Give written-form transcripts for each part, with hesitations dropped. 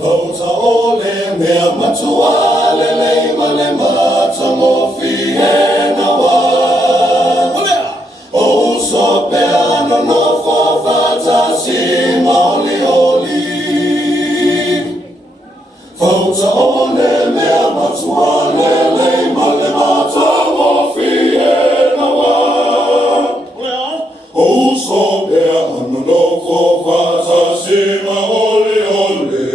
Vota ole mea matua le leima le mata mo fiena wa. O so peano no fo fata si maoli oli. Vota ole mea matua le leima le mata mo fiena wa. O so peano no fo fata si maoli oli.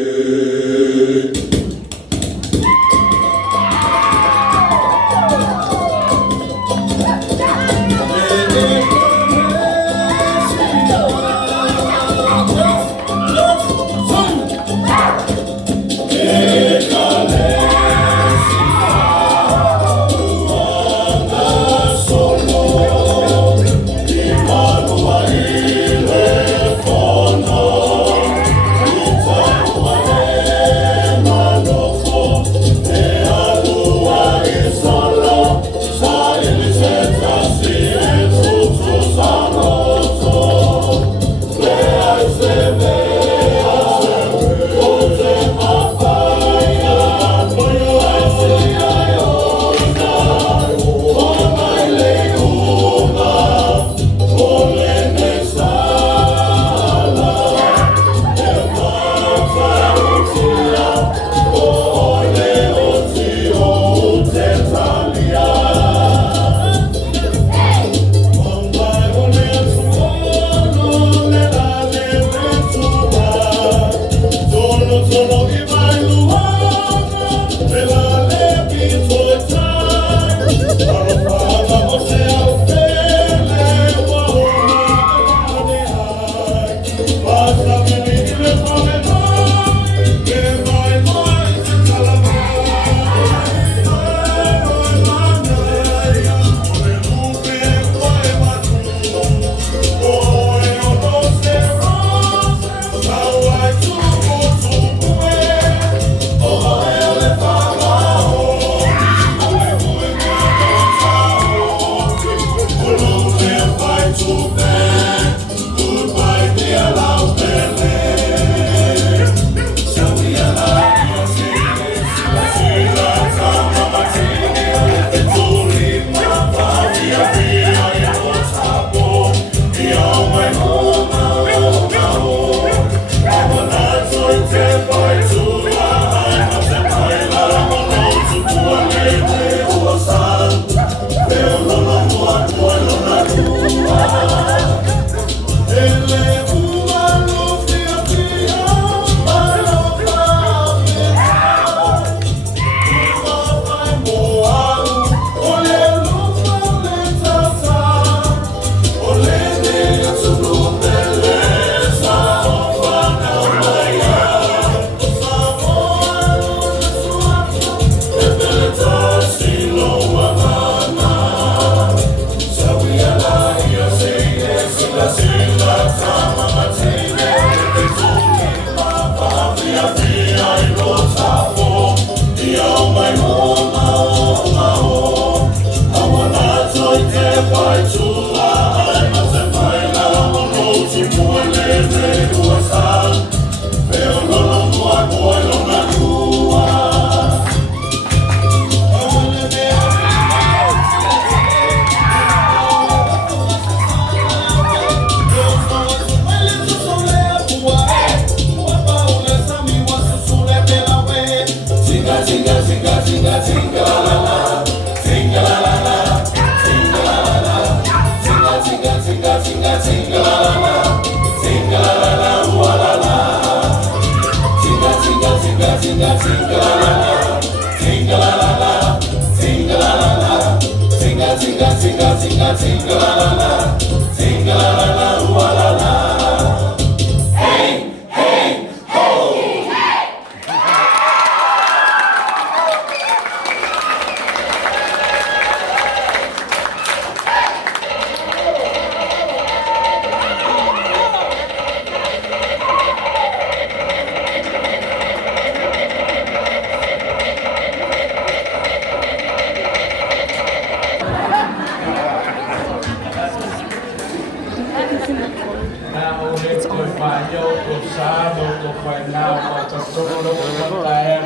sabe o pai não pode todo o cair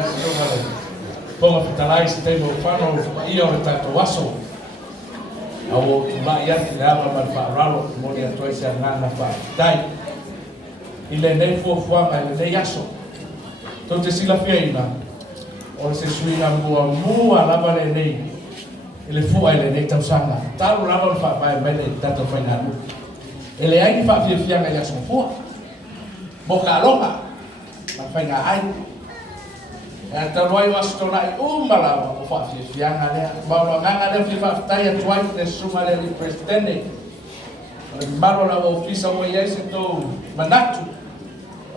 ponga fitalai se tem o fano e o tato waso ao mai ati lava mal faralo mo dia toi se ngana fa dai ile nei fuanga ile nei aso to te sila fiaina o se suina mua lava le nei ele fua ele nei tausanga taru lava fa mai mai tato fainalo ele ai fa fianga ya so fua boka longa ma fainga ai e ta roi wastona i umala o fa fianga le ma lo nganga le fa tai tuai ne suma le presidente malo la ofisa o ia se to manatu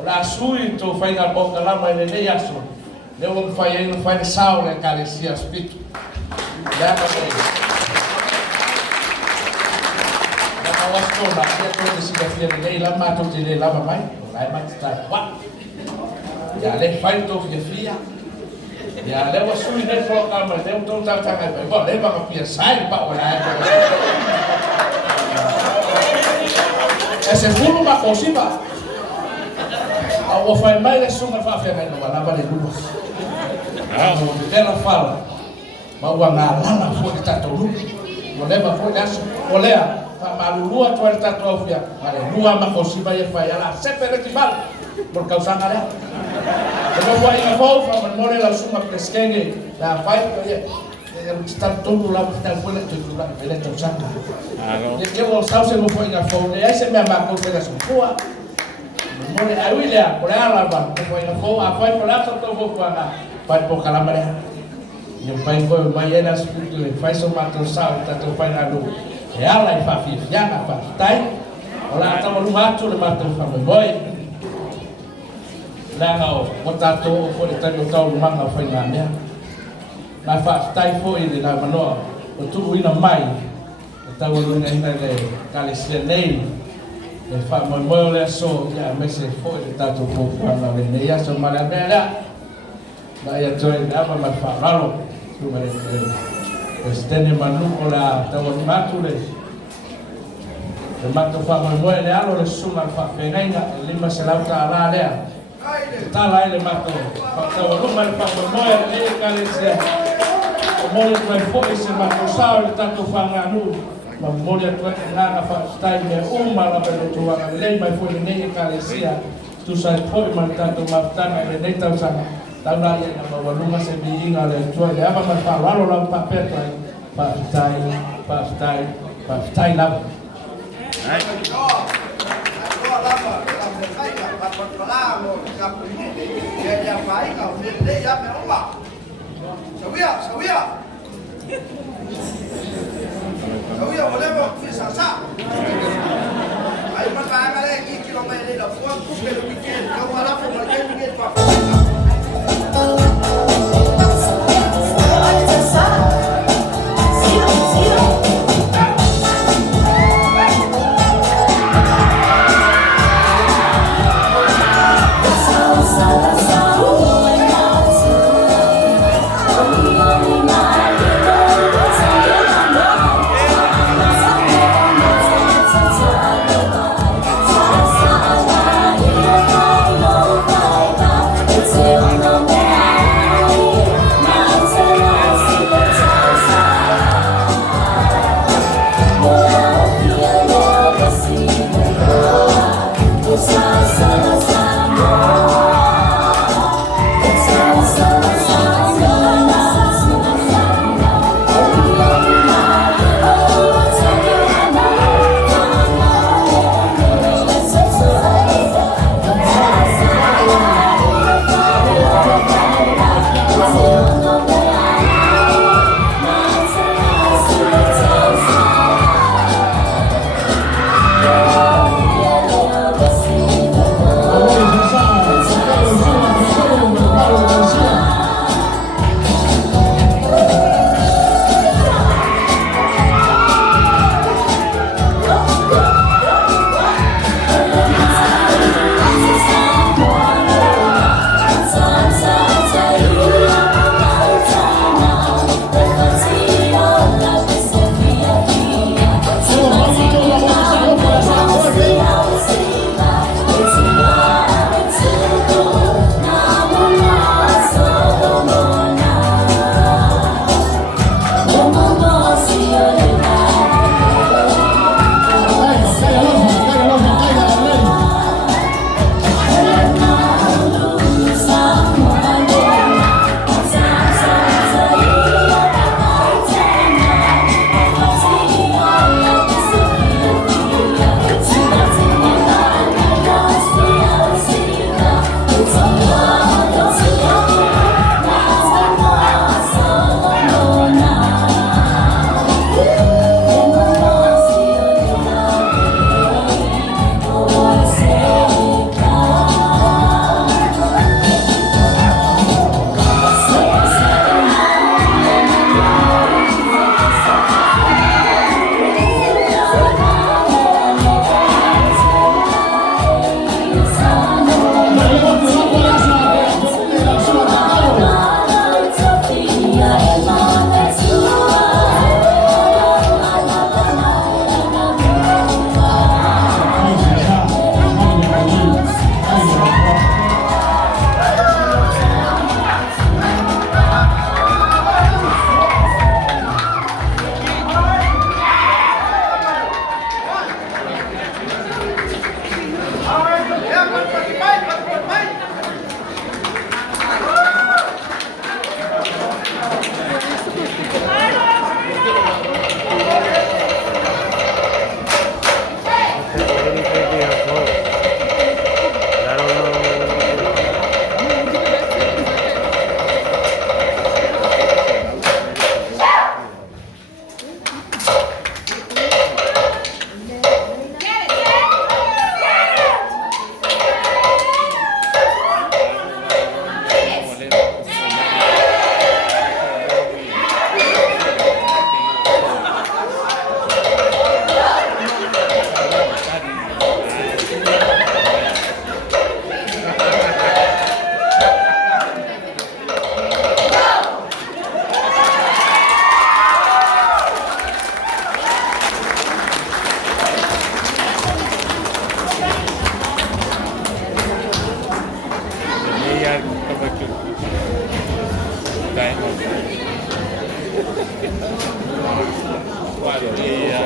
la sui to fainga boka la mai le nei aso le o fai no fai sao le calesia spit ya pa wastona ia to se fia nei la ma to te le lava mai lai ma sta wa ya le fai to fia ya le wa sui ne fo ka ma le to ta ta mai bo le ba ka pia sai pa o lai ese fulu ma cosiba o fai mai le sunga fa fia mai no la ba le lulu no te la fala ma wa na lana fo ta to lu o le ba fo das o le malulua tu alta trofia ale lua ma cosiba e fai ala sempre que mal por causa ngala pero foi a fofa ma mole la suma preskenge la fai que está todo lá está fora de tudo lá ele tá usando eu vou só se não foi a fofa e esse me amarcou pela sua mole a William por ela va foi a fofa a fai por lá só tô vou para vai por calamare e vai foi vai era espírito faz o matosal tá tô fai na lua e ala e fa fianga fa tai ola ta mo mato le mato fa me boy la no o tato fo le tato tau manga fa na mea ma fa tai fo i na mano o tu ina mai o tau lu ina le kale senei e fa mo mo le so ya me se fo le tato fo fa na le ne ya so mala bela ba ya joy na ma fa ralo tu me estene manu ola tau matu le matu fa mo le alo le suma fa fenaina lima se lauta ala lea tala ele matu fa tau luma le fa mo le kalesia mo le trai fo se matu sa le tatu fa nganu ma mo le trai ngana fa stai me la pelo tua le mai fo le kalesia tu sai fo ma tatu ma tanga le nei tau sanga taula ia na mawalunga se biinga le tua le ava ma fa lalo la pa petra pa stai la ai sabia volemos fisasa ai matanga le ki kilomene da fo ku pelo weekend ka wala fo ma ke weekend pa I Iya,